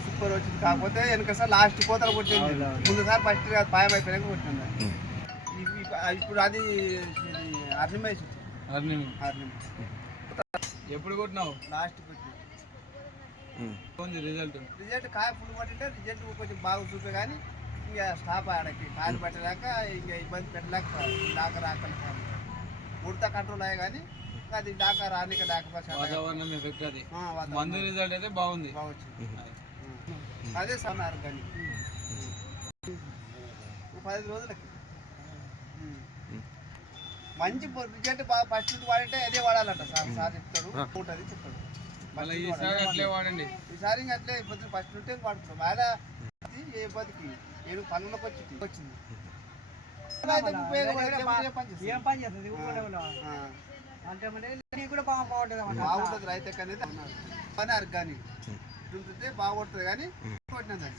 Super వచ్చింది. కాకపోతే వెనకసారి last కోతలు కొట్టింది. ముందుసారి ఫస్ట్ పాయం అయిపోయాక కొట్టింది ఇప్పు- ఇప్పు- ఇప్పుడు అది అర్నిమ ఎప్పుడు కొట్టినావు? లాస్ట్ కొట్టింది ఉంది రిజల్ట్ రిజల్ట్ కాయ ఫుల్ పట్టింటే రిజల్ట్ కొంచెం బాగా చూపే కానీ ఇంకా స్టాప్ ఆడకి. కాయలు పట్టలేక ఇంకా ఇబ్బంది పెట్టలేక దాకా రాకలేక ఉడత కంట్రోల్ అయ్యే కానీ అది దాకా రానిక లేకపోతే వాతావరణం ఎఫెక్ట్ అది. మందు రిజల్ట్ అయితే బాగుంది. అదే. సన్నారు కానీ పది రోజులకి. మంచి రిజల్ట్ బాగా ఫస్ట్ నుండి వాడంటే అదే వాడాలంట సార్. సార్ చెప్తాడు ఉంటుంది చెప్తాడు. మళ్ళీ ఈసారి అట్లే వాడండి. ఈసారి ఇంకా అట్లే ఇబ్బంది ఫస్ట్ నుండి వాడుతున్నాం? మేడ ఏ ఇబ్బందికి? ఏడు పనులకు వచ్చి వచ్చింది. ఏ పని చేస్తుంది? అంటే కూడా బాగా బాగుంటుంది. బాగుంటుంది రైతు అనేది పని అర్గాని ఉంటుంటే బాగుంటుంది కానీ కొట్టినది